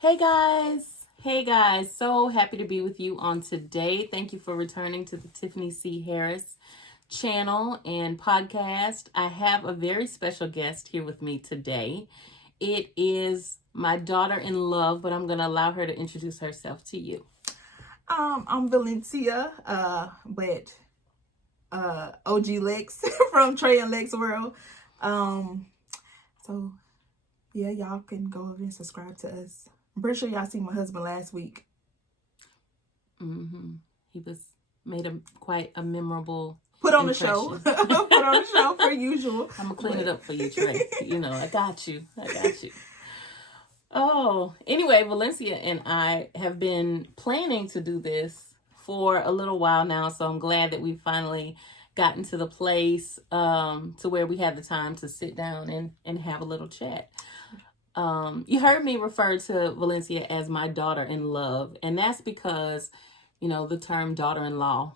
Hey guys, so happy to be with you on today. Thank you for returning to the Tiffany C. Harris channel and podcast. I have a very special guest here with me today. It is my daughter in love, but I'm going to allow her to introduce herself to you. I'm Valencia, but OG Lex from Tre Lex World. So yeah, y'all can go over and subscribe to us. I'm pretty sure y'all seen my husband last week. He made quite a memorable Put on impression. the show. Put on the show per usual. I'm gonna clean it up for you, Tre. I got you. Oh, anyway, Valencia and I have been planning to do this for a little while now, so I'm glad that we finally gotten to the place to where we had the time to sit down and have a little chat. You heard me refer to Valencia as my daughter-in-love, and that's because, the term daughter-in-law,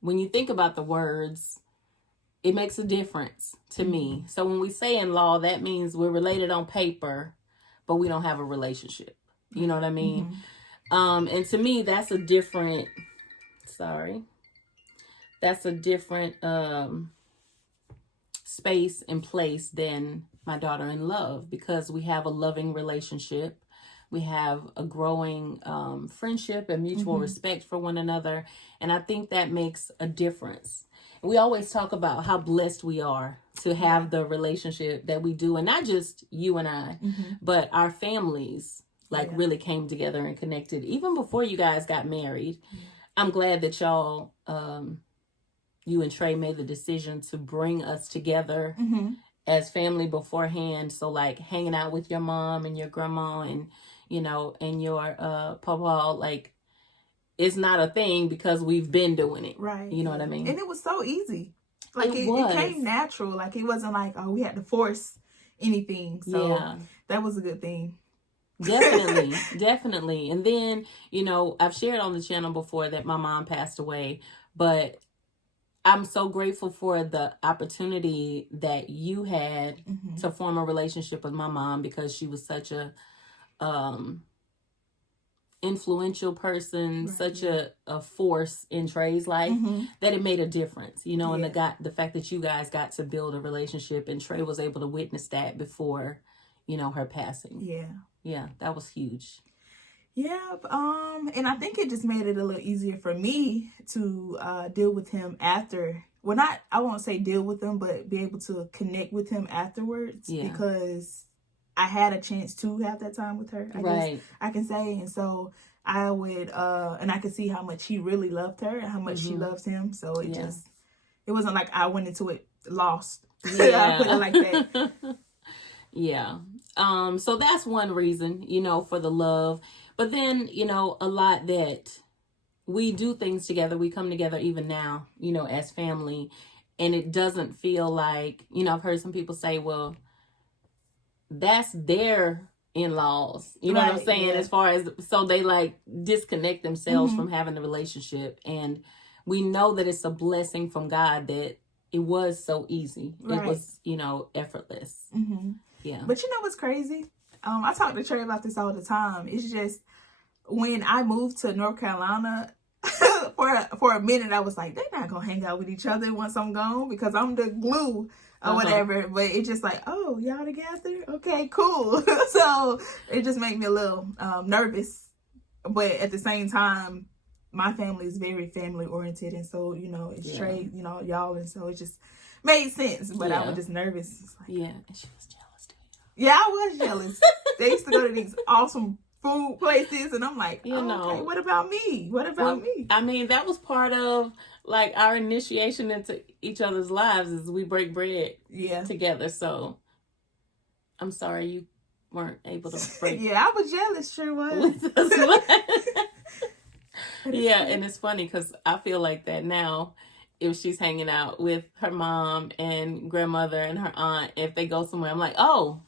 when you think about the words, it makes a difference to me. So when we say in-law, that means we're related on paper, but we don't have a relationship. You know what I mean? And to me, that's a different space and place than my daughter-in-love, because we have a loving relationship. We have a growing friendship and mutual respect for one another. And I think that makes a difference. We always talk about how blessed we are to have the relationship that we do. And not just you and I, but our families really came together and connected even before you guys got married. I'm glad that y'all, you and Tre, made the decision to bring us together as family beforehand. So hanging out with your mom and your grandma and, and your papa, it's not a thing because we've been doing it. Right. You know what I mean? And it was so easy. It came natural. It wasn't we had to force anything. So that was a good thing. Definitely. And then, I've shared on the channel before that my mom passed away, but I'm so grateful for the opportunity that you had to form a relationship with my mom, because she was such a influential person, such a force in Tre's life, that it made a difference, and the fact that you guys got to build a relationship and Tre was able to witness that before, her passing. Yeah, that was huge. Yeah, and I think it just made it a little easier for me to deal with him after. Well, I won't say deal with him, but be able to connect with him afterwards, because I had a chance to have that time with her, I guess I can say. And so I would, and I could see how much he really loved her and how much she loves him. So it wasn't like I went into it lost. I put it like that. Yeah. So that's one reason, for the love. But then, a lot that we do things together, we come together even now, as family, and it doesn't feel like, I've heard some people say, well, that's their in-laws, you know what I'm saying? As far as, so they disconnect themselves from having the relationship. And we know that it's a blessing from God that it was so easy. It was, effortless. Yeah. But what's crazy? I talk to Tre about this all the time. It's just when I moved to North Carolina, for a minute I was like, they're not gonna hang out with each other once I'm gone, because I'm the glue or whatever. But it's just oh, y'all together? Okay, cool. So it just made me a little nervous. But at the same time, my family is very family oriented, and so it's Tre, y'all, and so it just made sense. But I was just nervous. And she was jealous too. Yeah, I was jealous. They used to go to these awesome food places, and I'm like, okay, what about me? Me? I mean, that was part of our initiation into each other's lives, is we break bread together. So I'm sorry you weren't able to break. Yeah, I was jealous, sure was. Yeah, and it's funny because I feel like that now. If she's hanging out with her mom and grandmother and her aunt, if they go somewhere, I'm like, oh,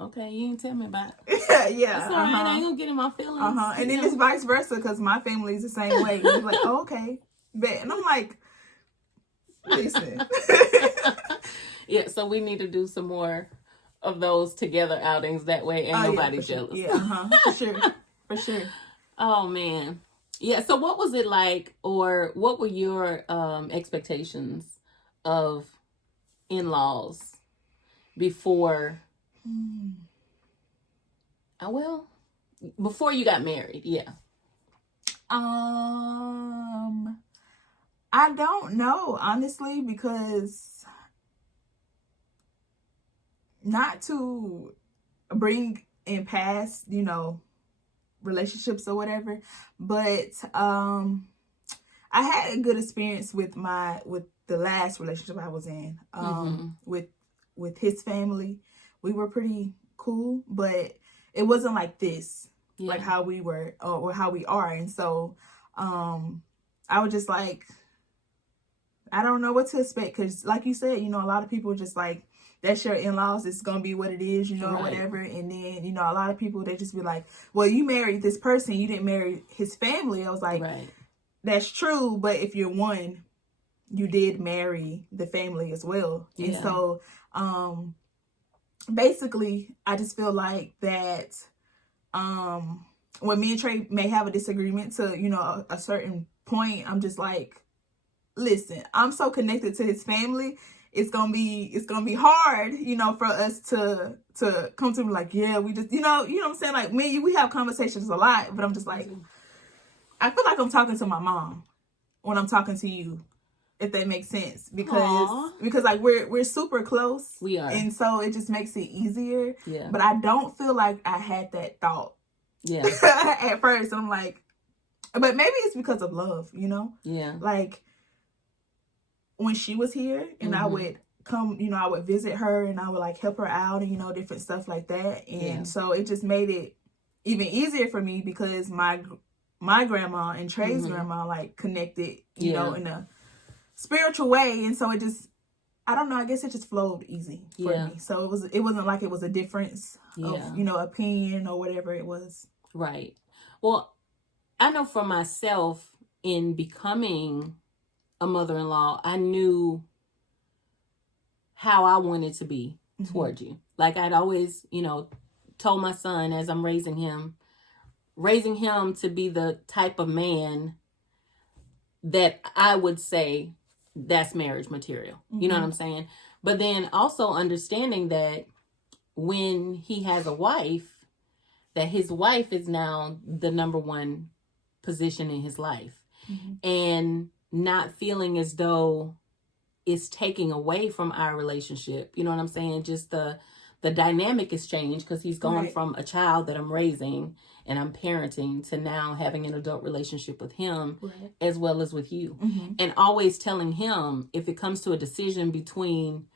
okay, you didn't tell me about it. Yeah. That's all right. I ain't gonna get in my feelings. And then it's vice versa, because my family is the same way. It's like, oh, okay, bet. And I'm like, listen. Yeah, so we need to do some more of those together outings. That way ain't nobody jealous. Yeah, for sure. For sure. Oh, man. Yeah, so what was it like, or what were your expectations of in-laws before, before you got married? Yeah. I don't know, honestly, because not to bring in past, relationships or whatever, but I had a good experience with the last relationship I was in. With his family. We were pretty cool, but it wasn't like this. Yeah. Like how we were or how we are. And so I was just like, I don't know what to expect, because like you said, a lot of people just like, that's your in-laws, it's gonna be what it is, right. Whatever. And then a lot of people, they just be like, well, you married this person, you didn't marry his family. I was like, right. That's true, but if you're one, you did marry the family as well. Yeah. And so basically I just feel like that when me and Tre may have a disagreement to a certain point, I'm just like, listen, I'm so connected to his family, it's gonna be hard, for us to come to me like, yeah, we just, you know what I'm saying? Like, me and you, we have conversations a lot, but I'm just like, I feel like I'm talking to my mom when I'm talking to you, if that makes sense, because like we're super close. We are. And so it just makes it easier. Yeah. But I don't feel like I had that thought. Yeah. At first, I'm like, but maybe it's because of love, Yeah. Like, when she was here and I would come, I would visit her and I would like help her out and, different stuff like that. And so it just made it even easier for me, because my grandma and Tre's grandma like connected, in a spiritual way. And so it just, I don't know, I guess it just flowed easy for me. So it wasn't like it was a difference of, opinion or whatever it was. Right. Well, I know for myself, in becoming a mother-in-law, I knew how I wanted to be toward you. Like, I'd always, told my son as I'm raising him to be the type of man that I would say that's marriage material. You know what I'm saying? But then also understanding that when he has a wife, that his wife is now the number one position in his life. And not feeling as though it's taking away from our relationship. You know what I'm saying? Just the dynamic has changed, because he's gone from a child that I'm raising and I'm parenting to now having an adult relationship with him as well as with you. And always telling him, if it comes to a decision between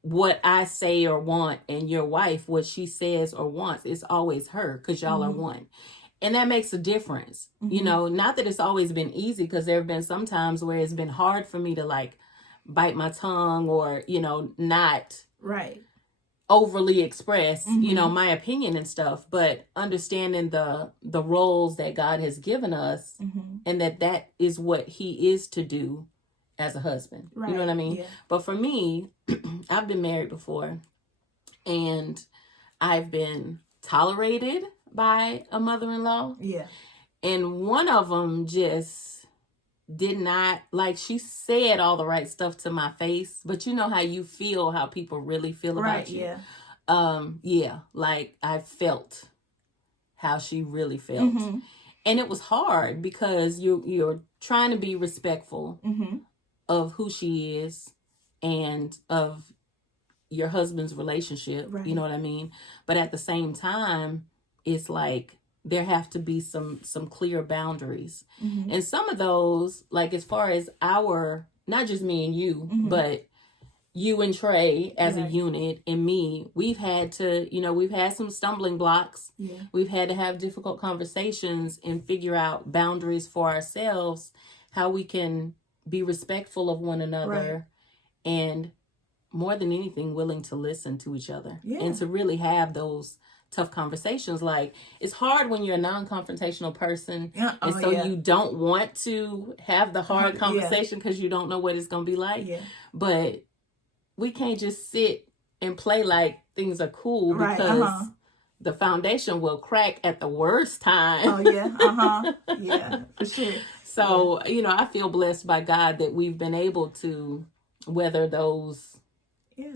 what I say or want and your wife, what she says or wants, it's always her, because y'all are one. And that makes a difference. Not that it's always been easy, because there have been some times where it's been hard for me to like bite my tongue or, not overly express, my opinion and stuff. But understanding the roles that God has given us, and that is what he is to do as a husband. Right. You know what I mean? Yeah. But for me, I've been married before, and I've been tolerated by a mother-in-law. Yeah. And one of them just did not, like, she said all the right stuff to my face, but you know how you feel, how people really feel about you. Yeah. Like, I felt how she really felt. And it was hard, because you're trying to be respectful of who she is and of your husband's relationship. Right. You know what I mean? But at the same time, it's like there have to be some clear boundaries. And some of those, like, as far as not just me and you, but you and Tre as a unit, and me, we've had to, we've had some stumbling blocks. Yeah. We've had to have difficult conversations and figure out boundaries for ourselves, how we can be respectful of one another, and more than anything, willing to listen to each other and to really have those tough conversations. Like, it's hard when you're a non-confrontational person, and so you don't want to have the hard conversation because you don't know what it's going to be like. Yeah. But we can't just sit and play like things are cool Right. because the foundation will crack at the worst time. Oh yeah. Yeah, for sure. So, I feel blessed by God that we've been able to weather those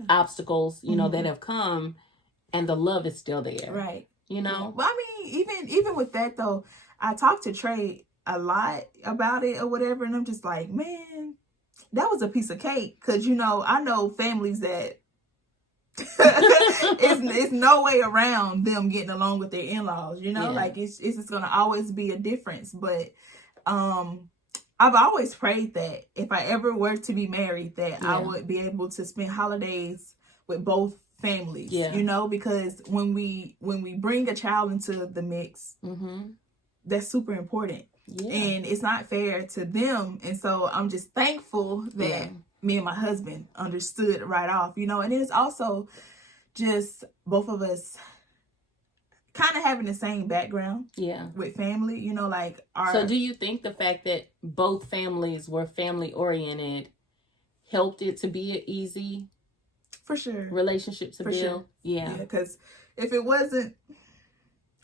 obstacles, that have come, and the love is still there. Right. Well, I mean, even with that though, I talked to Tre a lot about it or whatever, and I'm just like, man, that was a piece of cake. Cause I know families that it's no way around them getting along with their in-laws, like it's just gonna always be a difference. But I've always prayed that if I ever were to be married, that I would be able to spend holidays with both families, because when we bring a child into the mix, that's super important. And it's not fair to them. And so I'm just thankful that me and my husband understood right off, and it's also just both of us kind of having the same background with family, like So do you think the fact that both families were family oriented helped it to be an easy for sure relationship to build? Sure. Yeah, because if it wasn't,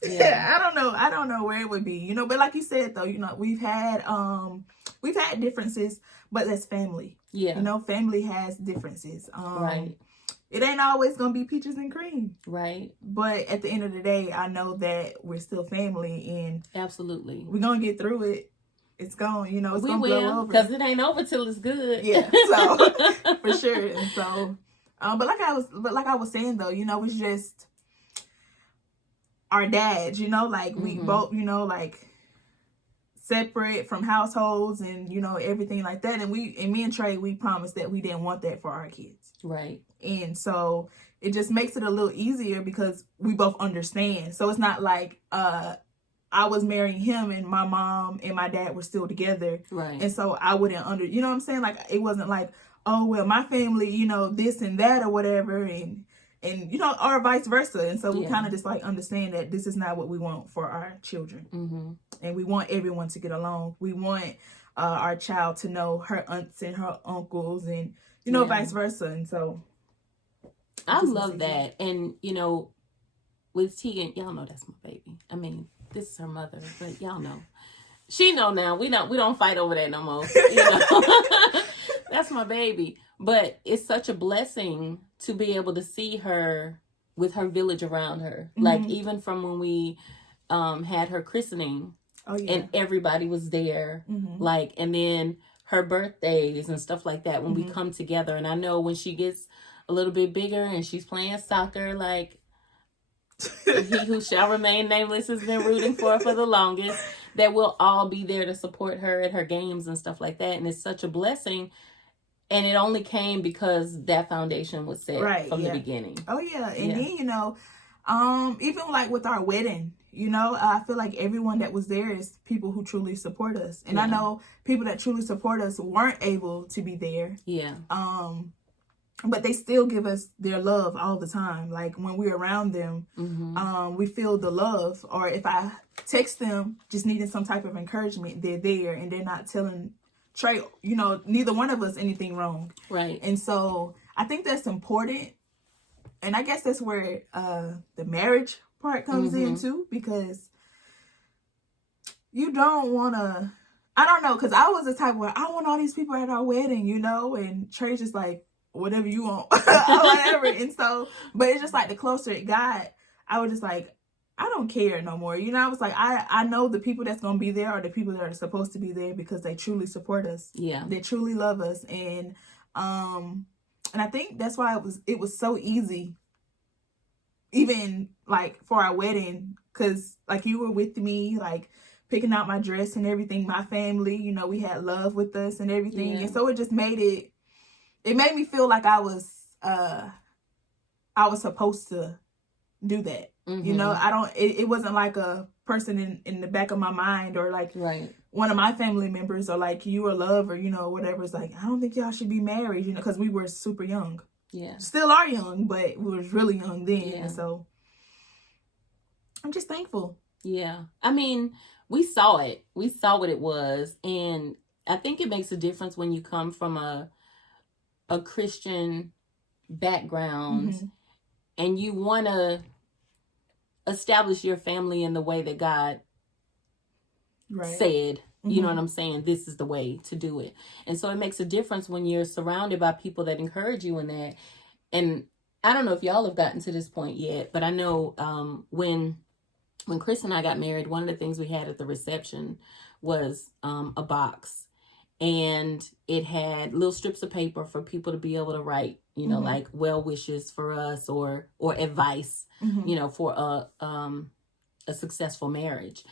I don't know where it would be, but like you said though, we've had differences, but that's family. Family has differences. Right. It ain't always gonna be peaches and cream. Right. But at the end of the day, I know that we're still family, and absolutely we're gonna get through it. It's gonna, it's we gonna blow over. Because it ain't over till it's good. Yeah, so for sure. And so but like I was saying though, it's just our dads, like we both, like separate from households and everything like that, and me and Tre, we promised that we didn't want that for our kids. Right. And so it just makes it a little easier because we both understand. So it's not like I was marrying him and my mom and my dad were still together. Right. And so I wouldn't what I'm saying? Like, it wasn't like, oh, well, my family, this and that or whatever. And or vice versa. And so we kind of just like understand that this is not what we want for our children. And we want everyone to get along. We want our child to know her aunts and her uncles and, vice versa. And so I love that. And, with Tegan, y'all know that's my baby. I mean, this is her mother, but y'all know. She know now. We don't fight over that no more. That's my baby. But it's such a blessing to be able to see her with her village around her. Like, even from when we had her christening, and everybody was there. Like, and then her birthdays and stuff like that when we come together. And I know when she gets a little bit bigger and she's playing soccer, like, he who shall remain nameless has been rooting for the longest, that we'll all be there to support her at her games and stuff like that. And it's such a blessing. And it only came because that foundation was set from the beginning. Oh, yeah. And then, even like with our wedding, I feel like everyone that was there is people who truly support us. And I know people that truly support us weren't able to be there. Yeah. But they still give us their love all the time. Like, when we're around them, we feel the love. Or if I text them just needing some type of encouragement, they're there and they're not telling Tre, neither one of us anything wrong. Right. And so I think that's important. And I guess that's where the marriage part comes in too, because you don't want to, I don't know, because I was the type where I want all these people at our wedding, and Tre's just like, whatever you want, whatever. And so, but it's just like the closer it got, I was just like, I don't care no more. I was like, I know the people that's going to be there are the people that are supposed to be there because they truly support us. Yeah. They truly love us. And I think that's why it was so easy, even like for our wedding, because like you were with me, like picking out my dress and everything, my family, we had love with us and everything. Yeah. And so it just made me feel like I was supposed to do that. It wasn't like a person in the back of my mind, or like one of my family members, or like you or love, or whatever. It's like, I don't think y'all should be married, because we were super young. Yeah, still are young, but we was really young then. Yeah. And so I'm just thankful. Yeah, I mean, we saw what it was, and I think it makes a difference when you come from a Christian background. and you want to establish your family in the way that God said, you know what I'm saying? This is the way to do it. And so it makes a difference when you're surrounded by people that encourage you in that. And I don't know if y'all have gotten to this point yet, but I know when Chris and I got married, one of the things we had at the reception was a box, and it had little strips of paper for people to be able to write, you know, like well wishes for us or advice, you know, for a successful marriage.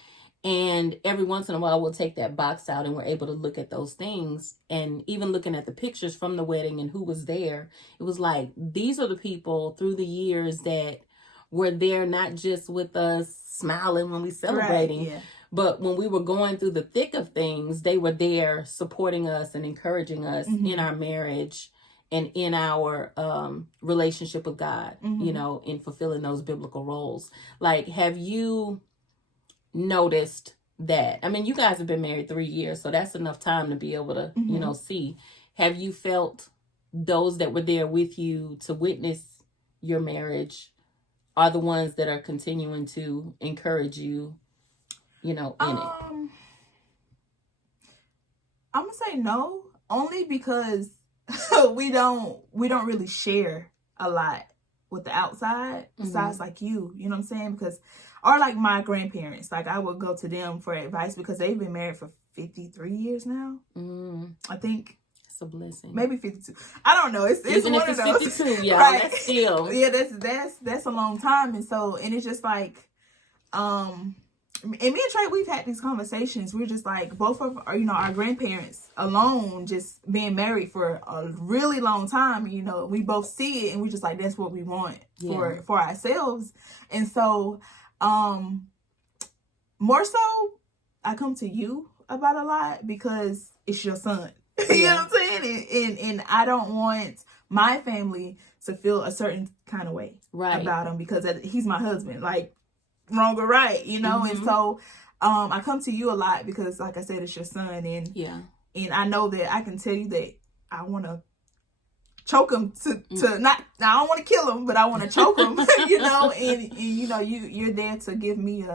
And every once in a while, we'll take that box out and we're able to look at those things. And even looking at the pictures from the wedding and who was there, it was like, these are the people through the years that were there, not just with us smiling when we celebrating, but when we were going through the thick of things, they were there supporting us and encouraging us in our marriage and in our relationship with God, you know, in fulfilling those biblical roles. Like, have you noticed that? I mean, you guys have been married 3 years, so that's enough time to be able to, you know, see. Have you felt those that were there with you to witness your marriage are the ones that are continuing to encourage you, you know, in it? I'm gonna say no, only because we don't really share a lot with the outside besides like you know what I'm saying? Because, or like my grandparents, like I would go to them for advice because they've been married for 53 years now. I think it's a blessing. Maybe 52. I don't know. It's even one if it's of those. 52, y'all, right. That's still that's a long time. And so, and it's just like and me and Trey, we've had these conversations. We're just like, both of our, you know, our grandparents alone just being married for a really long time. You know, we both see it and we just like, that's what we want for ourselves. And so, more so, I come to you about a lot because it's your son. You know what I'm saying? And I don't want my family to feel a certain kind of way about him because he's my husband. Like, wrong or right, you know? And so I come to you a lot because, like I said, it's your son. And and I know that I can tell you that I want to choke him to not, I don't want to kill him, but I want to choke him, you know? And you know, you're there to give me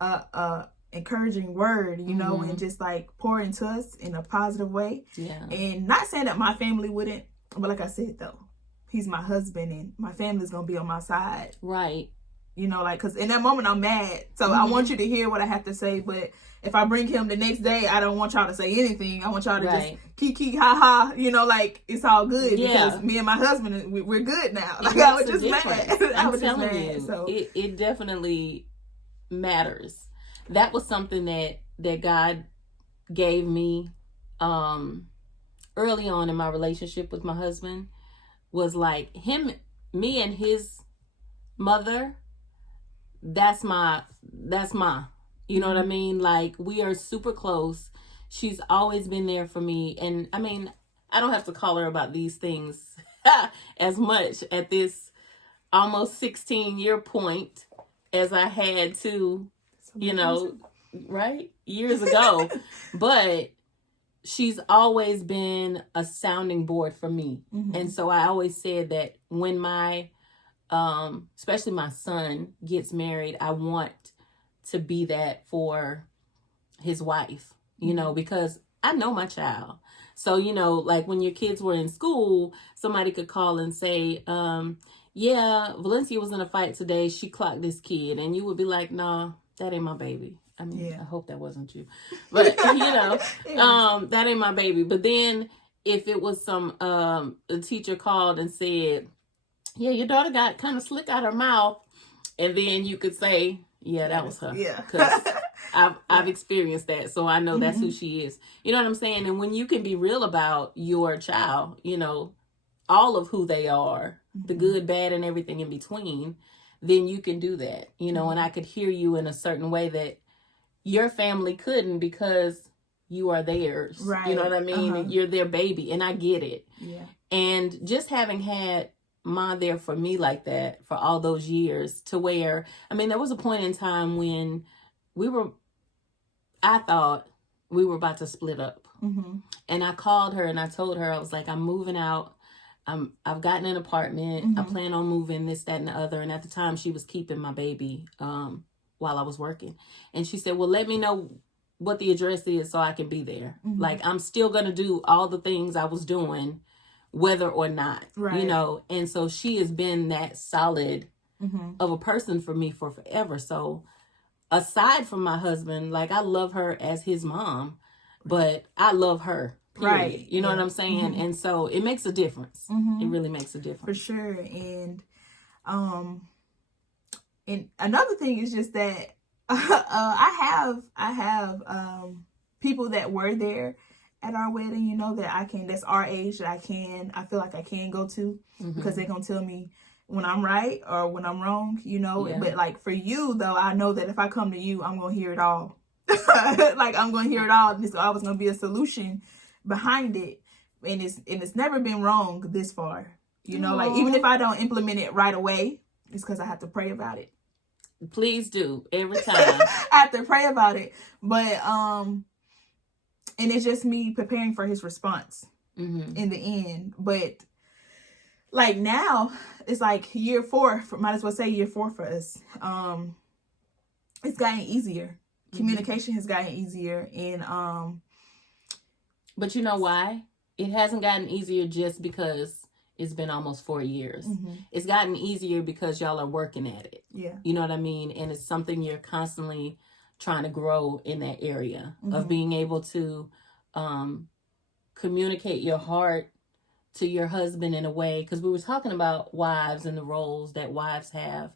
a encouraging word, you know, and just like pour into us in a positive way. And not saying that my family wouldn't, but like I said, though, he's my husband and my family's gonna be on my side, you know, like, because in that moment I'm mad, so I want you to hear what I have to say. But if I bring him the next day, I don't want y'all to say anything. I want y'all to just kiki ha ha, you know, like it's all good because me and my husband, we're good now. Like, I was just mad. I was just mad. So it definitely matters. That was something that God gave me early on in my relationship with my husband, was like me and his mother, that's my, you know what I mean? Like, we are super close. She's always been there for me. And I mean, I don't have to call her about these things as much at this almost 16-year point as I had to, you know, years ago. But she's always been a sounding board for me. And so I always said that when my especially my son gets married, I want to be that for his wife, you know, because I know my child. So, you know, like when your kids were in school, somebody could call and say, yeah, Valencia was in a fight today. She clocked this kid. And you would be like, nah, that ain't my baby. I mean, I hope that wasn't you. But, you know, that ain't my baby. But then if it was a teacher called and said, yeah, your daughter got kind of slick out her mouth, and then you could say, yeah, that was her. Because I've experienced that, so I know that's who she is. You know what I'm saying? And when you can be real about your child, you know, all of who they are, the good, bad, and everything in between, then you can do that, you know. And I could hear you in a certain way that your family couldn't because you are theirs. You know what I mean? You're their baby, and I get it. And just having had Ma there for me like that for all those years, to where, I mean, there was a point in time when I thought we were about to split up. And I called her and I told her, I was like, I'm moving out. I've gotten an apartment. Mm-hmm. I plan on moving, this, that, and the other. And at the time, she was keeping my baby while I was working. And she said, well, let me know what the address is so I can be there. Mm-hmm. Like, I'm still going to do all the things I was doing, whether or not, Right. you know. And so she has been that solid Mm-hmm. of a person for me for forever. So aside from my husband, like, I love her as his mom, but I love her. Period. Right. You know Yeah. what I'm saying? Mm-hmm. And so it makes a difference. Mm-hmm. It really makes a difference. For sure. And another thing is just that I have people that were there at our wedding, you know, that's our age, that I feel like I can go to, because they're gonna tell me when I'm right or when I'm wrong, you know. Yeah. But like for you though, I know that if I come to you, I'm gonna hear it all. Like I'm gonna hear it all. There's always gonna be a solution behind it, and it's never been wrong this far, you know. Like even if I don't implement it right away, it's because I have to pray about it. Please do, every time. I have to pray about it, but and it's just me preparing for his response in the end. But like now, it's like year 4. Might as well say year 4 for us. It's gotten easier. Communication has gotten easier, and but you know why? It hasn't gotten easier just because it's been almost 4 years. It's gotten easier because y'all are working at it. Yeah. You know what I mean? And it's something you're constantly trying to grow in that area of being able to communicate your heart to your husband in a way. Because we were talking about wives and the roles that wives have,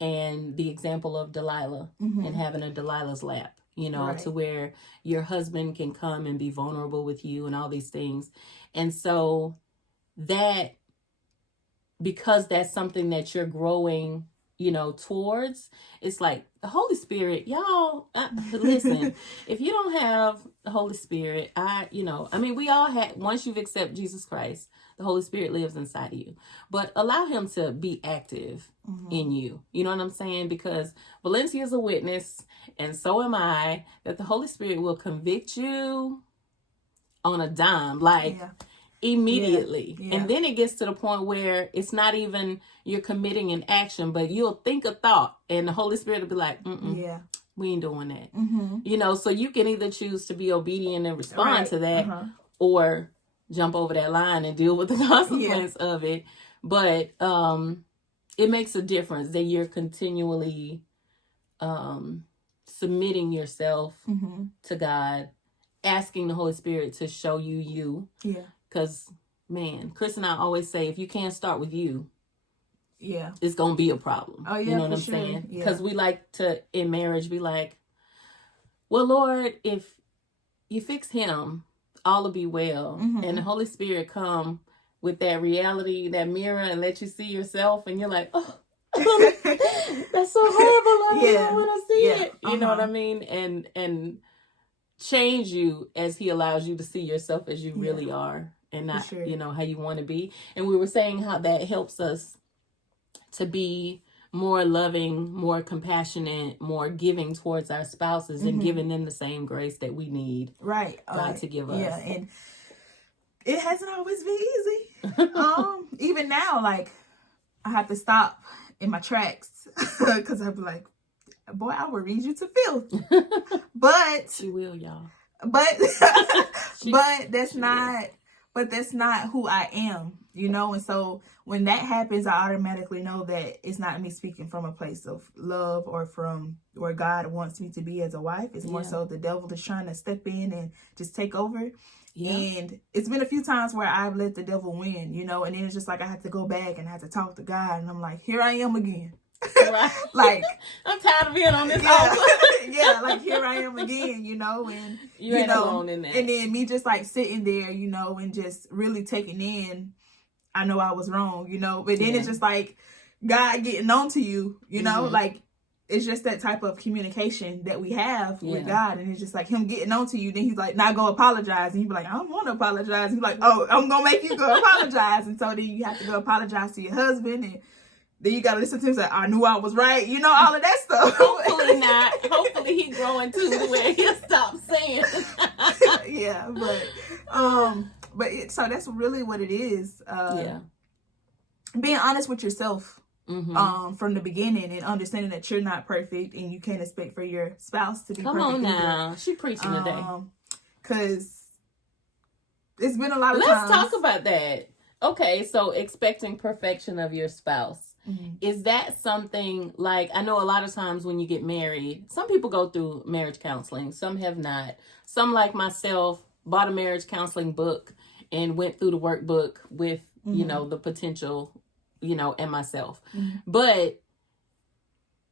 and the example of Delilah and having a Delilah's lap, you know, Right. to where your husband can come and be vulnerable with you and all these things. And so that, because that's something that you're growing, you know, towards, it's like the Holy Spirit, y'all, listen, if you don't have the Holy Spirit, we all have, once you've accepted Jesus Christ, the Holy Spirit lives inside of you, but allow him to be active in you. You know what I'm saying? Because Valencia is a witness, and so am I, that the Holy Spirit will convict you on a dime, like immediately. Yeah. And then it gets to the point where it's not even you're committing an action, but you'll think a thought, and the Holy Spirit will be like, we ain't doing that. You know, so you can either choose to be obedient and respond to that, or jump over that line and deal with the consequence of it. But it makes a difference that you're continually submitting yourself to God, asking the Holy Spirit to show you you. Yeah. Because, man, Chris and I always say, if you can't start with you, it's going to be a problem. Oh, yeah, you know what I'm saying? Because we like to, in marriage, be like, well, Lord, if you fix him, all will be well. And the Holy Spirit come with that reality, that mirror, and let you see yourself, and you're like, oh, that's so horrible. I don't want to see it. You know what I mean? And change you as he allows you to see yourself as you really are, and not, you know, how you want to be. And we were saying how that helps us to be more loving, more compassionate, more giving towards our spouses, and giving them the same grace that we need God to give us. Yeah, and it hasn't always been easy. Even now, like, I have to stop in my tracks because I'd be like, boy, I will read you to filth. But she will, y'all. But that's not who I am, you know. And so when that happens, I automatically know that it's not me speaking from a place of love or from where God wants me to be as a wife. It's more so the devil is trying to step in and just take over. And it's been a few times where I've let the devil win, you know, and then it's just like I have to go back and I have to talk to God, and I'm like, here I am again. Right. Like, I'm tired of being on this like here I am again, you know, and you ain't alone in that. And then me just like sitting there, you know, and just really taking in, I know I was wrong, you know, but then it's just like God getting on to you, you know, like it's just that type of communication that we have with God, and it's just like him getting on to you. Then he's like, now go apologize, and you be like, I don't want to apologize. He's like, oh, I'm gonna make you go apologize, and so then you have to go apologize to your husband, and then you gotta listen to him say, I knew I was right, you know, all of that stuff. Hopefully not. Hopefully he's growing too, to where he'll stop saying. So that's really what it is. Yeah. Being honest with yourself. Mm-hmm. From the beginning, and understanding that you're not perfect and you can't expect for your spouse to be Come perfect on now. either. She preaching today. Because it's been a lot of Let's times. talk about that. Okay, so expecting perfection of your spouse. Mm-hmm. Is that something, like, I know a lot of times when you get married, some people go through marriage counseling, some have not. Some, like myself, bought a marriage counseling book and went through the workbook with, you know, the potential, you know, and myself. But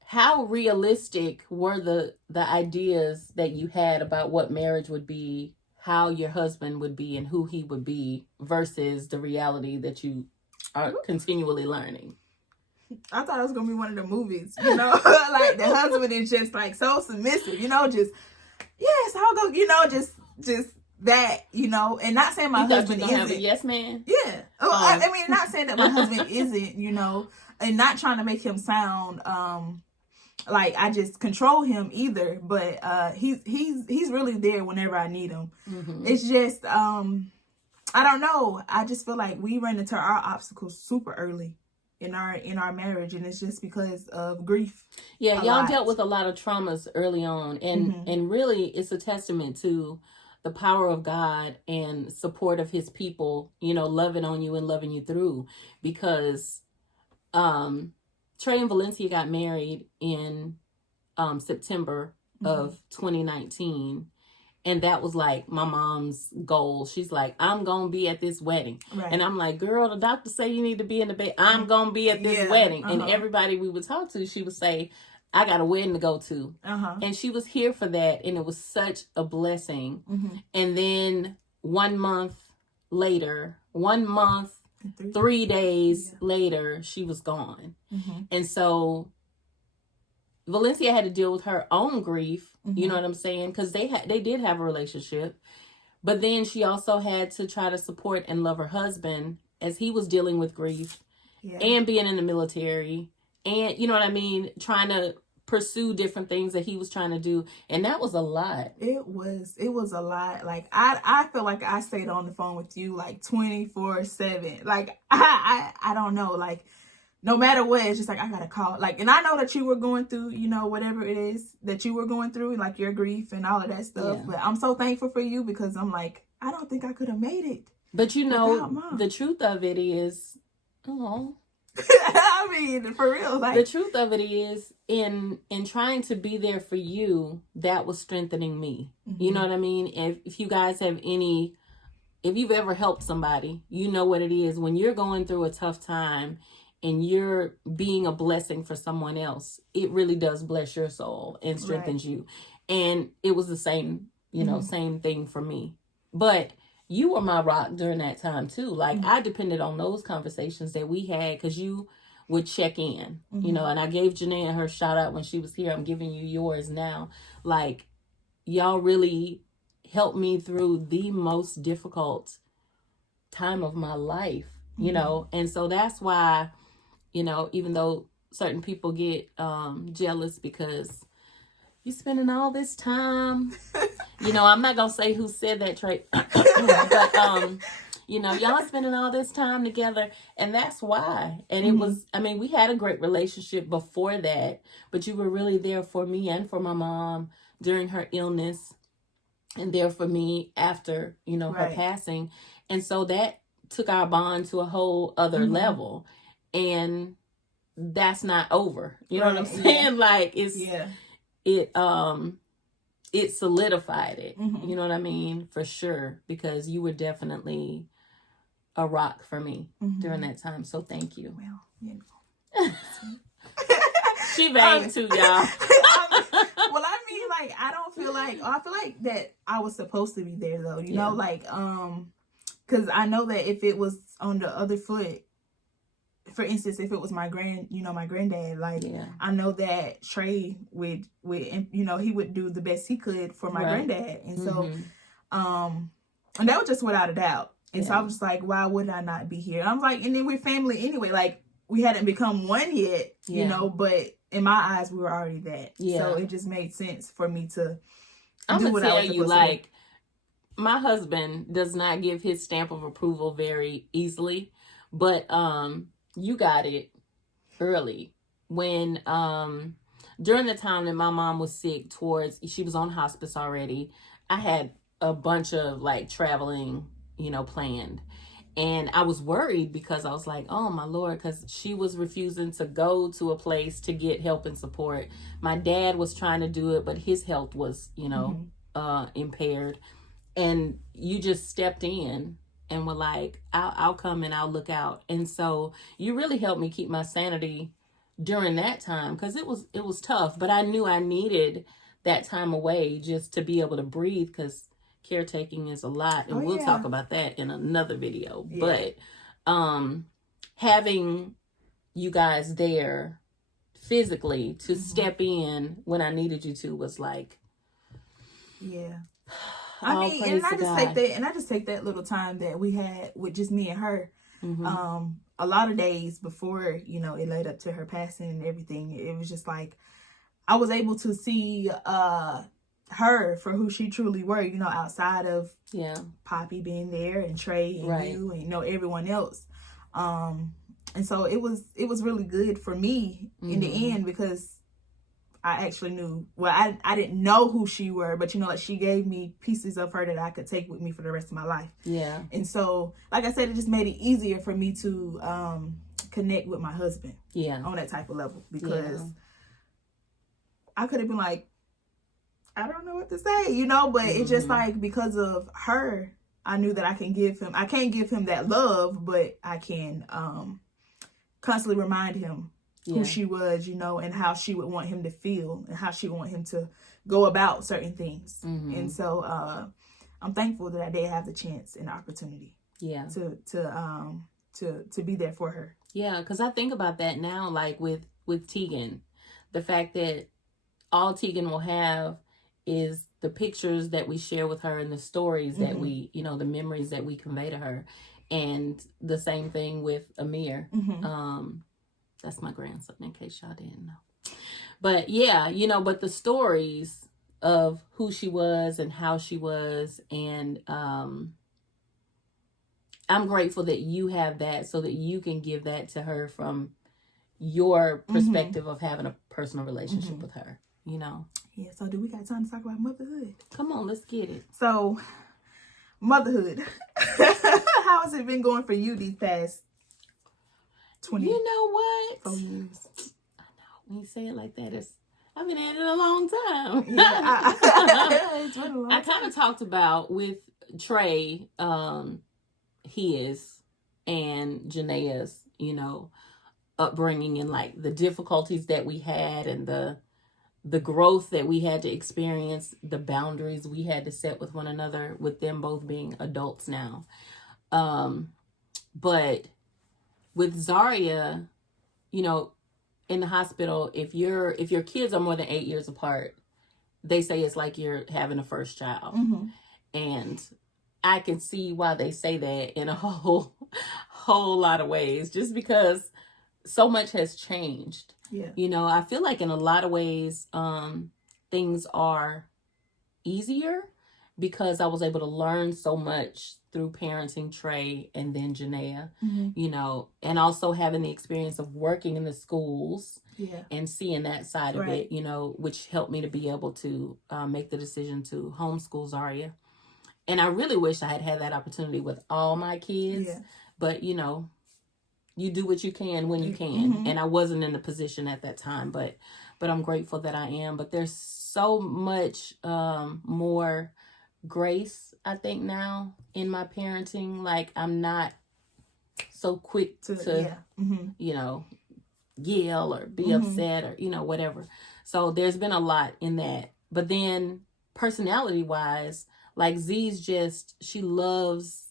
how realistic were the ideas that you had about what marriage would be, how your husband would be, and who he would be, versus the reality that you are continually learning? I thought it was gonna be one of the movies, you know, like the husband is just like so submissive, you know, just yes, I'll go, you know, just that, you know, and not saying my husband isn't. Have a yes man. Yeah, I mean, not saying that my husband isn't, you know, and not trying to make him sound like I just control him either, but he's really there whenever I need him. It's just I don't know. I just feel like we ran into our obstacles super early in our marriage, and it's just because of grief. Yeah, y'all dealt with a lot of traumas early on, and really it's a testament to the power of God and support of his people, you know, loving on you and loving you through, because Tre and Valencia got married in September of 2019. And that was like my mom's goal. She's like, I'm going to be at this wedding. Right. And I'm like, girl, the doctor say you need to be in the bed. I'm going to be at this wedding. And everybody we would talk to, she would say, I got a wedding to go to. And she was here for that. And it was such a blessing. And then 1 month later, 3 days later, she was gone. And so Valencia had to deal with her own grief, you know what I'm saying? Because they did have a relationship. But then she also had to try to support and love her husband as he was dealing with grief and being in the military. And, you know what I mean? Trying to pursue different things that he was trying to do. And that was a lot. It was a lot. Like, I feel like I stayed on the phone with you like 24/7. Like, I don't know. Like, no matter what, it's just like, I gotta call. Like, and I know that you were going through, you know, whatever it is that you were going through, like your grief and all of that stuff. But I'm so thankful for you, because I'm like, I don't think I could have made it. But you know, the truth of it is, I mean, for real, like, the truth of it is, in trying to be there for you, that was strengthening me. You know what I mean? If you guys have if you've ever helped somebody, you know what it is when you're going through a tough time and you're being a blessing for someone else. It really does bless your soul and strengthens you. And it was the same, you know, same thing for me. But you were my rock during that time too. Like, I depended on those conversations that we had, because you would check in, you know, and I gave Janae her shout out when she was here. I'm giving you yours now. Like, y'all really helped me through the most difficult time of my life, you know? And so that's why, you know, even though certain people get jealous because you're spending all this time, you know, I'm not going to say who said that, Tre, but, you know, y'all spending all this time together, and that's why. And it was, I mean, we had a great relationship before that, but you were really there for me and for my mom during her illness, and there for me after, you know, her passing. And so that took our bond to a whole other level. And that's not over. You know what I'm saying? Like, it solidified it. You know what I mean? For sure. Because you were definitely a rock for me during that time. So thank you. Well, you know. She vain too, y'all. Well, I mean, like, I feel like that I was supposed to be there, though. You know, like, because I know that if it was on the other foot, for instance, if it was my granddad, like, I know that Tre would, you know, he would do the best he could for my granddad. And so, and that was just without a doubt. And so I was like, why would I not be here? I'm like, and then we're family anyway. Like, we hadn't become one yet, you know, but in my eyes, we were already that. So it just made sense for me to do what I was supposed to do. my husband does not give his stamp of approval very easily, but you got it early when during the time that my mom was sick, she was on hospice already. I had a bunch of like traveling, planned. And I was worried because I was like, oh my Lord, because she was refusing to go to a place to get help and support. My dad was trying to do it, but his health was, impaired. And you just stepped in and were like, I'll come and I'll look out. And so you really helped me keep my sanity during that time, because it was tough, but I knew I needed that time away just to be able to breathe, because caretaking is a lot, and we'll talk about that in another video. Yeah. But having you guys there physically to step in when I needed you to was like, I mean, and I just take that little time that we had with just me and her. A lot of days before, it led up to her passing and everything, it was just like I was able to see her for who she truly were, outside of Poppy being there and Tre and you and everyone else. And so it was really good for me in the end, because I actually knew, I didn't know who she were, but she gave me pieces of her that I could take with me for the rest of my life. Yeah. And so, like I said, it just made it easier for me to connect with my husband on that type of level, because I could have been like, I don't know what to say, but it's just like, because of her, I knew that I can't give him that love, but I can constantly remind him who she was, and how she would want him to feel and how she would want him to go about certain things. And so I'm thankful that I did have the chance and the opportunity to be there for her. Yeah, because I think about that now, like with Tegan, the fact that all Tegan will have is the pictures that we share with her and the stories that we, the memories that we convey to her. And the same thing with Amir. That's my grandson, in case y'all didn't know. But yeah, but the stories of who she was and how she was, and I'm grateful that you have that, so that you can give that to her from your perspective of having a personal relationship with her, Yeah, so do we got time to talk about motherhood? Come on, let's get it. So, motherhood. How has it been going for you these past 20 You know what? 4 years? I know. When you say it like that, I've been at it a long time. Yeah, it's been a long time. I kind of talked about with Tre, his and Janae's, upbringing, and like the difficulties that we had, and the growth that we had to experience, the boundaries we had to set with one another, with them both being adults now. But with Zaria, in the hospital, if your kids are more than 8 years apart, they say it's like you're having a first child. And I can see why they say that in a whole lot of ways, just because so much has changed. Yeah. I feel like in a lot of ways, things are easier because I was able to learn so much through parenting Tre and then Janaea, and also having the experience of working in the schools and seeing that side of it, which helped me to be able to make the decision to homeschool Zaria. And I really wish I had had that opportunity with all my kids, but you do what you can when you can. And I wasn't in the position at that time, but I'm grateful that I am. But there's so much more grace, I think, now in my parenting. Like, I'm not so quick to yell or be upset or, whatever. So there's been a lot in that. But then personality wise, like Z's she loves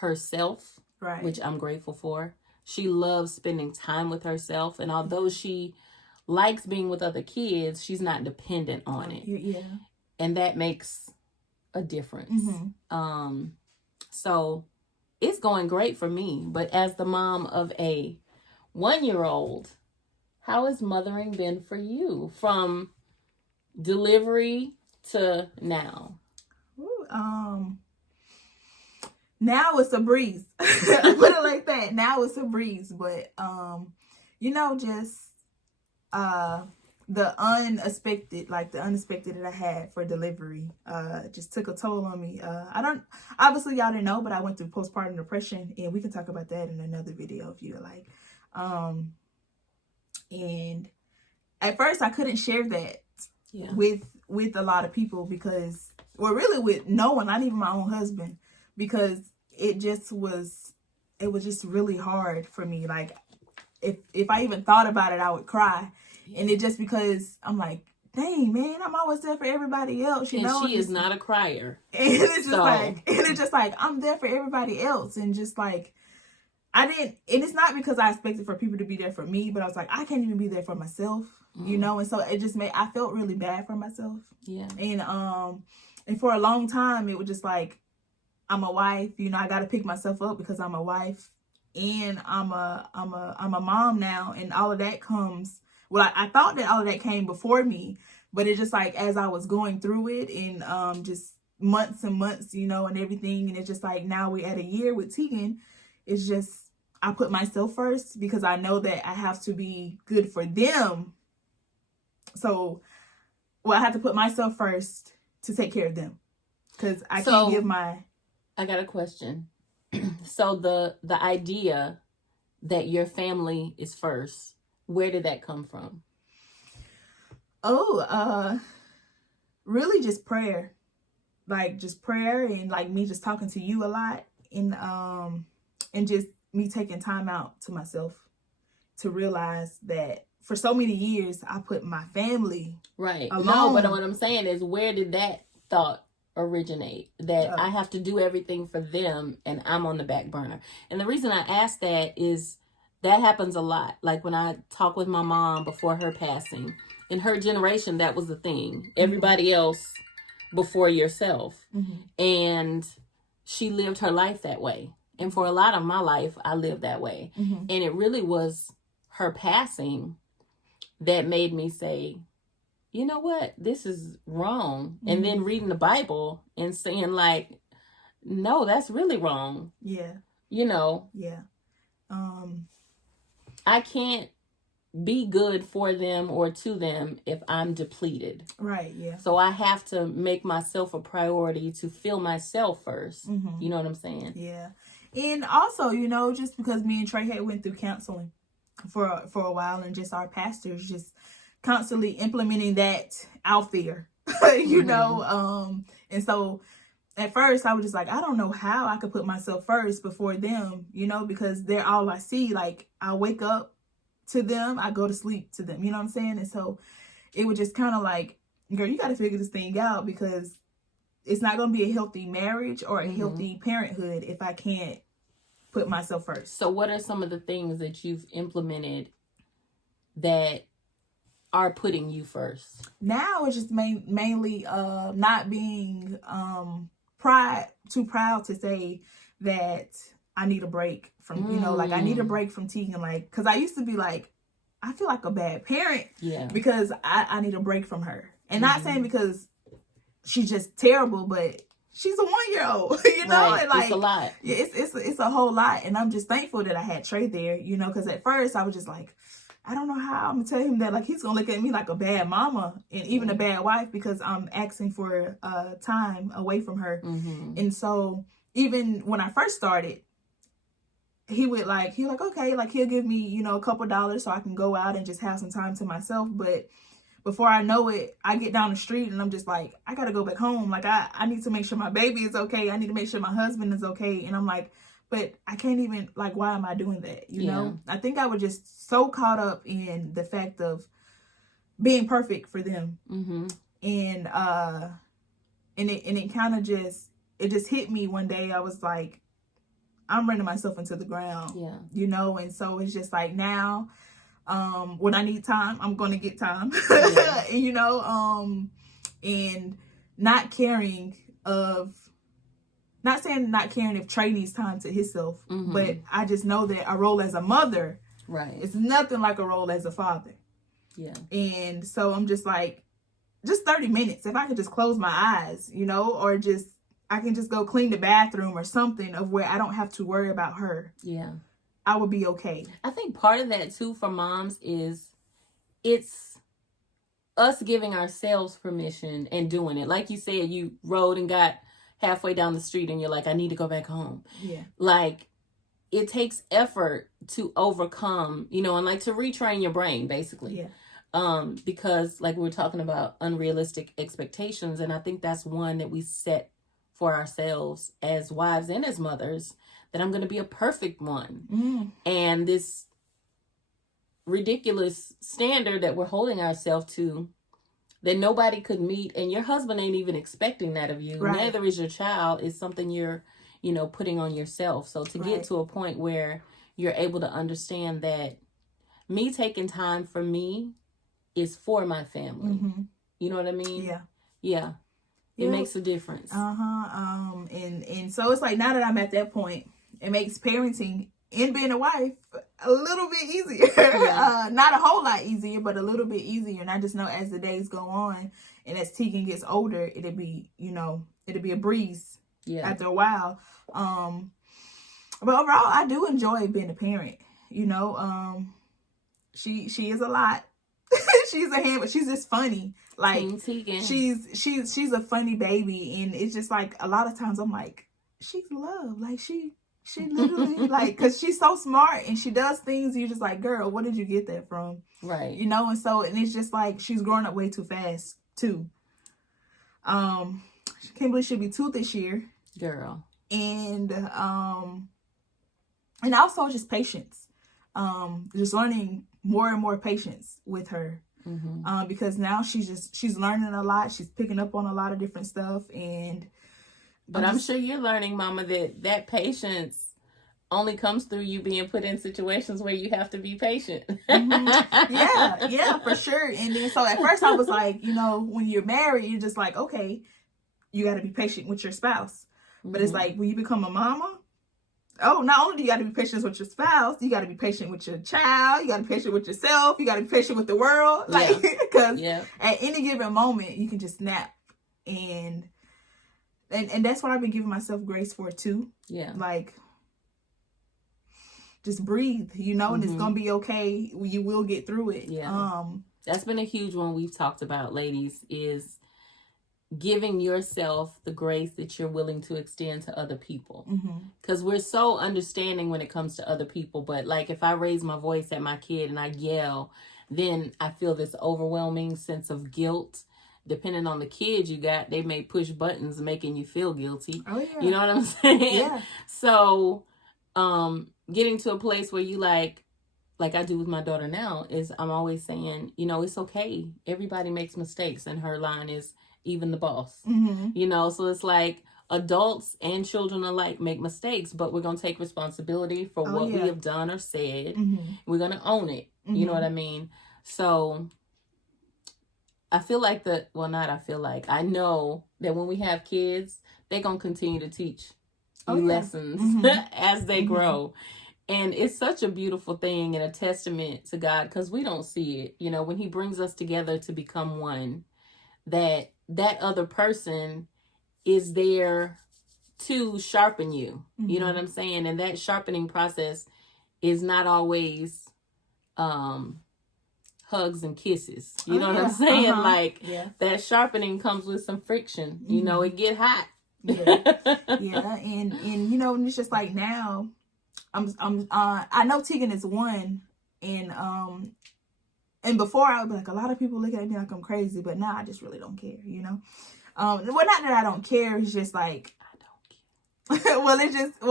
herself, right, which I'm grateful for. She loves spending time with herself. And although she likes being with other kids, she's not dependent on it. Yeah. And that makes a difference. So it's going great for me. But as the mom of a 1-year-old, how has mothering been for you from delivery to now? Now it's a breeze. Put it like that. Now it's a breeze. But just the unexpected that I had for delivery just took a toll on me. Obviously y'all didn't know, but I went through postpartum depression, and we can talk about that in another video if you like. And at first I couldn't share that with a lot of people because, well, really with no one, not even my own husband, because it was just really hard for me. Like if I even thought about it, I would cry. And it just because I'm like, dang, man, I'm always there for everybody else, you know? And she is not a crier. And it's just like, I'm there for everybody else. And just like, and it's not because I expected for people to be there for me, but I was like, I can't even be there for myself, you know? And so it just I felt really bad for myself. Yeah. And for a long time, it was just like, I'm a wife, you know, I got to pick myself up because I'm a wife, and I'm a mom now, and all of that comes. Well, I thought that all of that came before me, but it's just like as I was going through it, and just months and months, you know, and everything, and it's just like now we're at a year with Tegan. It's just I put myself first because I know that I have to be good for them. So, I have to put myself first to take care of them because I can't give my. I got a question. So the idea that your family is first, where did that come from? Really just prayer. Like just prayer, and like me just talking to you a lot, and just me taking time out to myself to realize that for so many years I put my family alone. No, but what I'm saying is, where did that thought originate, that I have to do everything for them and I'm on the back burner? And the reason I ask that is that happens a lot. Like when I talk with my mom before her passing, in her generation, that was the thing. Everybody else before yourself. And she lived her life that way. And for a lot of my life, I lived that way. And it really was her passing that made me say, you know what, this is wrong. And then reading the Bible and saying like, no, that's really wrong. Yeah. You know. Yeah. I can't be good for them or to them if I'm depleted. Right, yeah. So I have to make myself a priority to fill myself first. You know what I'm saying? Yeah. And also, you know, just because me and Tre had went through counseling for a while, and just our pastors just constantly implementing that out there, you know? And so at first I was just like, I don't know how I could put myself first before them, you know, because they're all I see. Like I wake up to them, I go to sleep to them, you know what I'm saying? And so it was just kind of like, girl, you got to figure this thing out, because it's not going to be a healthy marriage or a healthy parenthood if I can't put myself first. So what are some of the things that you've implemented that are putting you first? Now it's just mainly not being too proud to say that I need a break from, you know, like I need a break from Tegan, like, because I used to be like, I feel like a bad parent because I need a break from her. And not saying because she's just terrible, but she's a 1-year-old, you know, and like, it's a lot. Yeah, it's a whole lot. And I'm just thankful that I had Tre there, you know, because at first I was just like, I don't know how I'm gonna tell him that, like, he's gonna look at me like a bad mama and even a bad wife because I'm asking for time away from her. And so even when I first started, he would like, okay, like he'll give me, you know, a couple dollars so I can go out and just have some time to myself. But before I know it, I get down the street and I'm just like, I gotta go back home. Like I need to make sure my baby is okay. I need to make sure my husband is okay. And I'm like, but I can't even, like, why am I doing that? You know, I think I was just so caught up in the fact of being perfect for them. And it kind of just hit me one day. I was like, I'm running myself into the ground, you know? And so it's just like now, when I need time, I'm going to get time, you know? And not saying not caring if Tre needs time to himself, but I just know that a role as a mother, it's nothing like a role as a father. Yeah. And so I'm just like, just 30 minutes, if I could just close my eyes, you know, or just I can just go clean the bathroom or something of where I don't have to worry about her. Yeah. I would be okay. I think part of that too for moms is it's us giving ourselves permission and doing it. Like you said, you rode and got halfway down the street and you're like, I need to go back home. Yeah. Like, it takes effort to overcome, you know, and like to retrain your brain basically. Yeah. Because like we were talking about unrealistic expectations, and I think that's one that we set for ourselves as wives and as mothers, that I'm going to be a perfect one. And this ridiculous standard that we're holding ourselves to that nobody could meet, and your husband ain't even expecting that of you. Right. Neither is your child. It's something you're, you know, putting on yourself. So to get to a point where you're able to understand that me taking time for me is for my family. You know what I mean? Yeah. Yeah. It makes a difference. And so it's like, now that I'm at that point, it makes parenting and being a wife a little bit easier. Not a whole lot easier, but a little bit easier. And I just know as the days go on and as Tegan gets older, it'll be a breeze after a while. But overall, I do enjoy being a parent. You know, she is a lot. She's a hand, but she's just funny. Like, she's a funny baby, and it's just like a lot of times I'm like, she's love. Like she literally like, because she's so smart and she does things you're just like, girl, where did you get that from? Right. You know, and it's just like she's growing up way too fast too. She can't believe she'll be 2 this year, girl. And also just patience. Just learning more and more patience with her. Because now she's learning a lot. She's picking up on a lot of different stuff. But I'm sure you're learning, Mama, that patience only comes through you being put in situations where you have to be patient. Yeah, for sure. And then so at first I was like, you know, when you're married, you're just like, okay, you got to be patient with your spouse. But it's like when you become a mama, not only do you got to be patient with your spouse, you got to be patient with your child, you got to be patient with yourself, you got to be patient with the world. Like, because at any given moment, you can just snap. And that's what I've been giving myself grace for too. Yeah. Like, just breathe, you know, and it's going to be okay. You will get through it. Yeah. That's been a huge one we've talked about, ladies, is giving yourself the grace that you're willing to extend to other people. Because we're so understanding when it comes to other people. But like, if I raise my voice at my kid and I yell, then I feel this overwhelming sense of guilt. Depending on the kids you got, they may push buttons making you feel guilty. Oh, yeah. You know what I'm saying? Yeah. So, getting to a place where you like I do with my daughter now, is I'm always saying, you know, it's okay. Everybody makes mistakes. And her line is, even the boss. You know, so it's like adults and children alike make mistakes, but we're going to take responsibility for what we have done or said. We're going to own it. You know what I mean? So I feel like I know that when we have kids, they're going to continue to teach you lessons as they grow. And it's such a beautiful thing and a testament to God, because we don't see it. You know, when he brings us together to become one, that other person is there to sharpen you. You know what I'm saying? And that sharpening process is not always hugs and kisses. You know what I'm saying? That sharpening comes with some friction. You know, it get hot. And you know, and it's just like now, I know Tegan is 1, and before I would be like, a lot of people look at me like I'm crazy, but now I just really don't care, you know? Well, not that I don't care, it's just like, I don't care. well,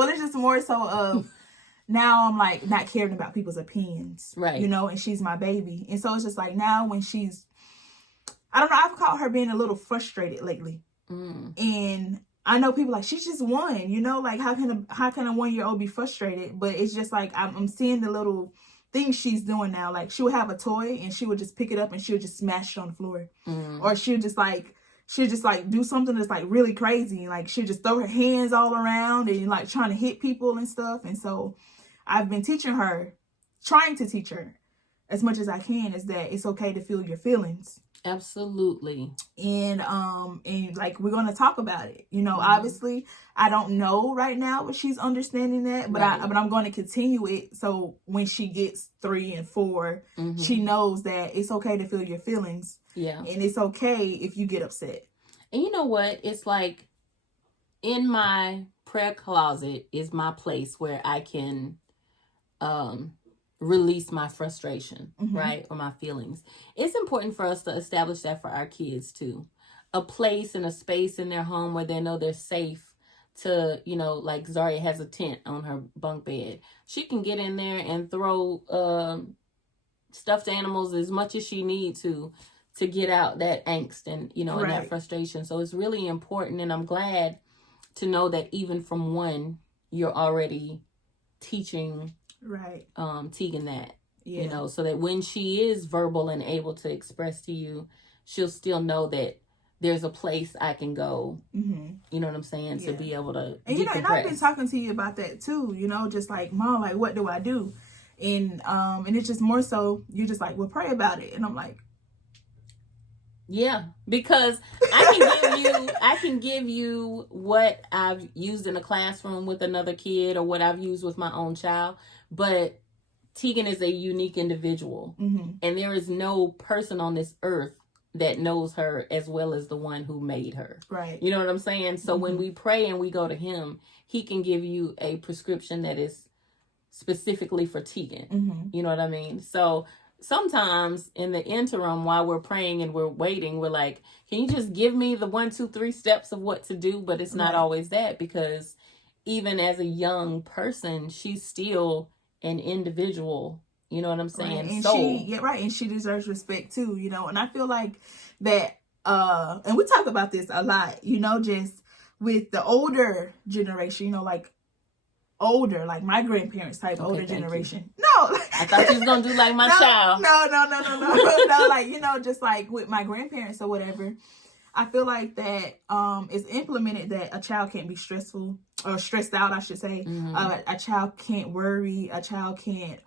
it's just more so of, now I'm like not caring about people's opinions, right? You know, and she's my baby. And so it's just like now when I don't know, I've caught her being a little frustrated lately. And I know people like, she's just 1, you know, like how can a 1-year-old be frustrated? But it's just like, I'm seeing the little things she's doing now. Like she would have a toy and she would just pick it up and she would just smash it on the floor. Or she'll just do something that's like really crazy. Like she'll just throw her hands all around and like trying to hit people and stuff. And so I've been trying to teach her as much as I can, is that it's okay to feel your feelings. Absolutely. And like, we're going to talk about it. You know, obviously I don't know right now but she's understanding that, but I'm going to continue it, so when she gets 3 and 4, she knows that it's okay to feel your feelings. Yeah. And it's okay if you get upset. And you know what? It's like, in my prayer closet is my place where I can release my frustration, right? Or my feelings. It's important for us to establish that for our kids too. A place and a space in their home where they know they're safe to, you know, like Zaria has a tent on her bunk bed. She can get in there and throw stuffed animals as much as she needs to get out that angst and, you know, and that frustration. So it's really important, and I'm glad to know that even from one, you're already teaching Tegan that, you know, so that when she is verbal and able to express to you, she'll still know that there's a place I can go, you know what I'm saying, to be able to and, you know, and I've been talking to you about that too, you know, just like, Mom, like, what do I do? And it's just more so, you're just like, well, pray about it. And I'm like, yeah, because I can give you what I've used in a classroom with another kid or what I've used with my own child, but Tegan is a unique individual, and there is no person on this earth that knows her as well as the one who made her. Right. You know what I'm saying? So when we pray and we go to him, he can give you a prescription that is specifically for Tegan. You know what I mean? So sometimes in the interim, while we're praying and we're waiting, we're like, can you just give me the 1, 2, 3 steps of what to do? But it's not always that, because even as a young person, she's still an individual. You know what I'm saying? And soul. and she deserves respect too, you know. And I feel like that, and we talk about this a lot, you know, just with the older generation, you know, like older, like my grandparents type, older generation. No, I thought you was gonna do like my child. No, like, you know, just like with my grandparents or whatever. I feel like that it's implemented that a child can't be stressful or stressed out, I should say. A child can't worry. A child can't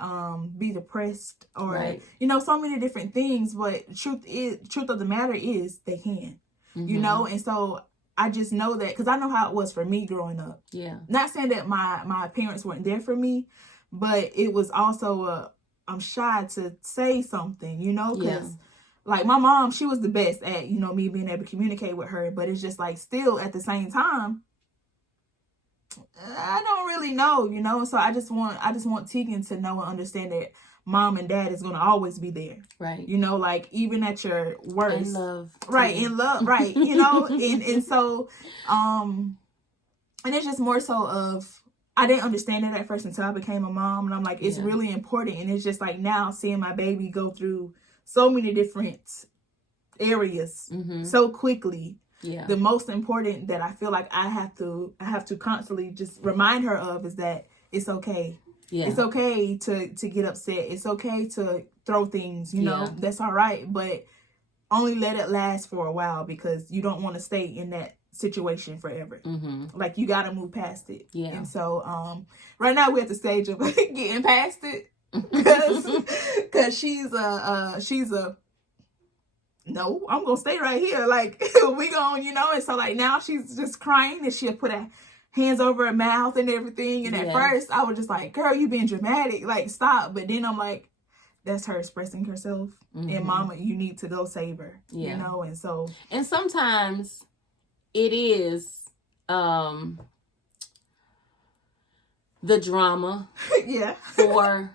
be depressed or, you know, so many different things. But truth of the matter is they can, you know. And so I just know that because I know how it was for me growing up. Yeah. Not saying that my parents weren't there for me, but it was also I'm shy to say something, you know, because like my mom, she was the best at, you know, me being able to communicate with her. But it's just like still at the same time, I don't really know, you know. So I just want Tegan to know and understand that Mom and Dad is going to always be there. Right. You know, like even at your worst. In love. Right. In love. Right. You know, and so, and it's just more so of, I didn't understand it at first until I became a mom. And I'm like, it's really important. And it's just like now seeing my baby go through so many different areas so quickly. Yeah. The most important that I feel like I have to constantly just remind her of is that it's okay. Yeah. It's okay to get upset. It's okay to throw things, you know, that's all right. But only let it last for a while, because you don't want to stay in that situation forever. Like you got to move past it. Yeah. And so right now we're at the stage of getting past it. Because she's a no, I'm gonna stay right here, like we gonna, you know. And so like now she's just crying and she'll put her hands over her mouth and everything. And at first I was just like, girl, you being dramatic, like stop. But then I'm like, that's her expressing herself, and Mama, you need to go save her. You know. And so, and sometimes it is the drama for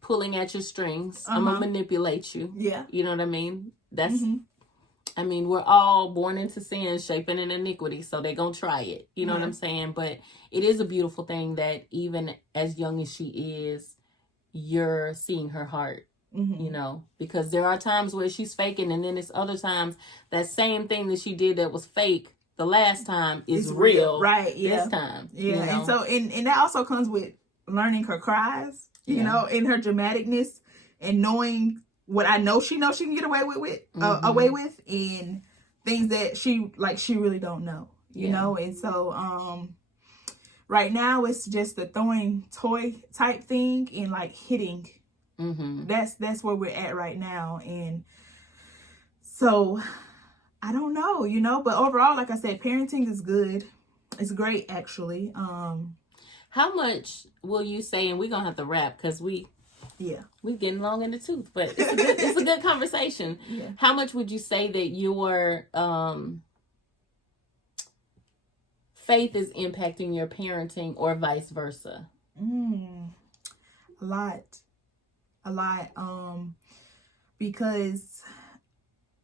pulling at your strings. I'm gonna manipulate you. Yeah. You know what I mean? That's I mean, we're all born into sin, shaping in iniquity, so they're gonna try it. You know what I'm saying? But it is a beautiful thing that even as young as she is, you're seeing her heart. You know, because there are times where she's faking, and then it's other times that same thing that she did that was fake the last time is real. Right. Yeah. This time. Yeah. You know? And so and that also comes with learning her cries. You know, in her dramaticness, and knowing what I know she knows she can get away with, and things that she really don't know, you know. And so, right now it's just the throwing toy type thing and like hitting. That's where we're at right now. And So I don't know, you know, but overall, like I said, parenting is good. It's great, actually. How much will you say, and we're gonna have to wrap because we're getting long in the tooth, but it's a good conversation. Yeah. How much would you say that your faith is impacting your parenting, or vice versa? A lot. Because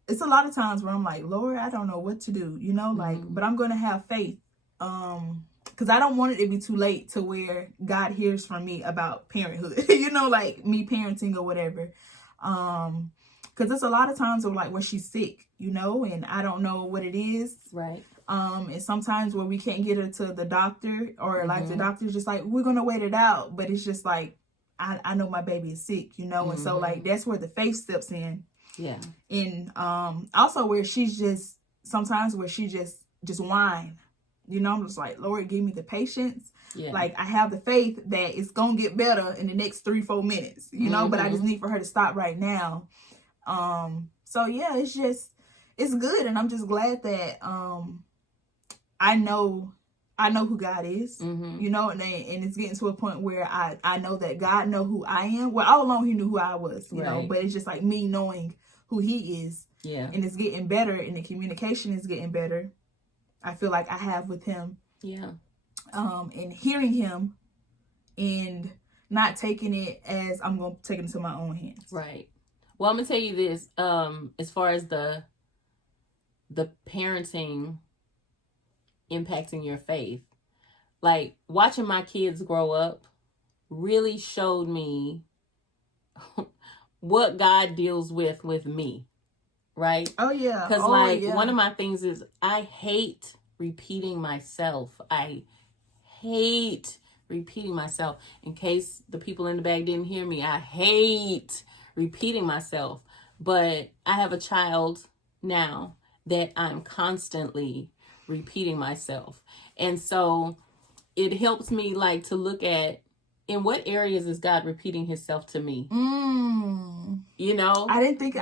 it's a lot of times where I'm like, Lord, I don't know what to do, you know, like, but I'm gonna have faith. Because I don't want it to be too late to where God hears from me about parenthood, you know, like me parenting or whatever. Because there's a lot of times where she's sick, you know, and I don't know what it is. Right. And sometimes where we can't get her to the doctor, or like the doctor's just like, we're gonna wait it out, but it's just like, I know my baby is sick, you know, and so like that's where the faith steps in. Yeah. And also where she's just sometimes where she just whine, you know. I'm just like, Lord, give me the patience. Yeah. Like I have the faith that it's gonna get better in the next 3-4 minutes, you know, but I just need for her to stop right now. So yeah, it's good, and I'm just glad that I know who God is, you know, and it's getting to a point where I know that God know who I am. Well, all along he knew who I was, you know, but it's just like me knowing who he is. Yeah. And it's getting better, and the communication is getting better. I feel like I have with him. Yeah. And hearing him and not taking it as I'm going to take it into my own hands. Right. Well, I'm going to tell you this, as far as the parenting impacting your faith, like watching my kids grow up really showed me what God deals with me, right? Oh yeah. Because one of my things is I hate repeating myself. I hate repeating myself. In case the people in the back didn't hear me, I hate repeating myself. But I have a child now that I'm constantly repeating myself. And so it helps me like to look at, in what areas is God repeating himself to me? You know? I didn't think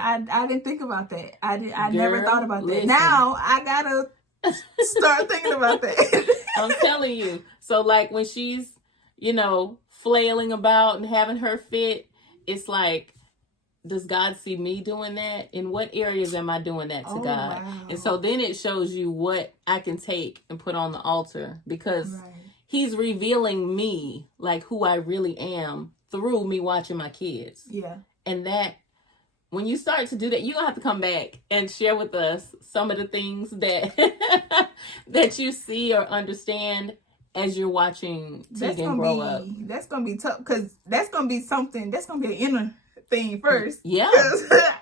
about that. I never thought about that. Now I gotta start thinking about that. I'm telling you. So like when she's, you know, flailing about and having her fit, it's like, does God see me doing that? In what areas am I doing that to God? Wow. And so then it shows you what I can take and put on the altar, because he's revealing me, like who I really am, through me watching my kids. Yeah. And that, when you start to do that, you're going to have to come back and share with us some of the things that that you see or understand as you're watching Tegan grow up. That's going to be tough, because that's going to be something, that's going to be an inner thing first. Yeah.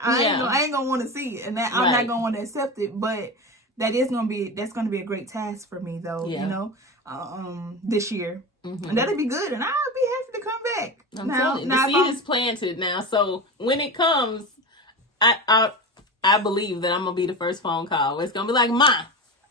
I ain't going to want to see it, and that I'm not going to want to accept it, but that's going to be a great task for me though, you know, this year. And that'll be good, and I'll be happy to come back. I'm telling you, the seed is planted now, so when it comes, I believe that I'm gonna be the first phone call. It's gonna be like, Ma.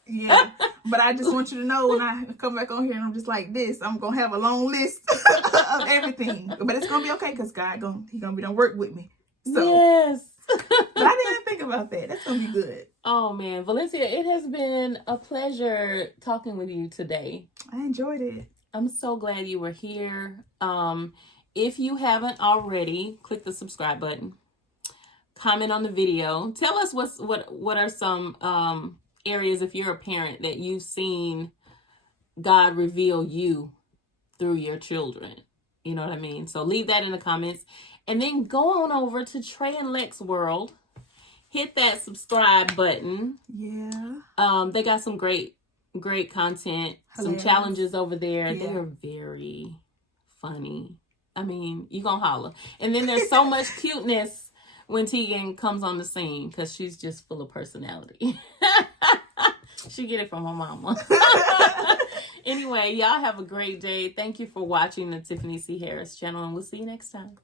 Yeah, but I just want you to know, when I come back on here and I'm just like this, I'm gonna have a long list of everything. But it's gonna be okay, because God he gonna be done work with me. So yes. But I didn't think about that. That's gonna be good. Oh man, Valencia, it has been a pleasure talking with you today. I enjoyed it. I'm so glad you were here. If you haven't already, click the subscribe button. Comment on the video. Tell us what are some areas, if you're a parent, that you've seen God reveal you through your children. You know what I mean? So leave that in the comments. And then go on over to Tre and Lex World. Hit that subscribe button. Yeah. They got some great content. Hilarious. Some challenges over there. Yeah. They're very funny. I mean, you gonna holler. And then there's so much cuteness when Tegan comes on the scene, because she's just full of personality. She get it from her mama. Anyway, y'all have a great day. Thank you for watching the Tiffany C. Harris channel, and we'll see you next time.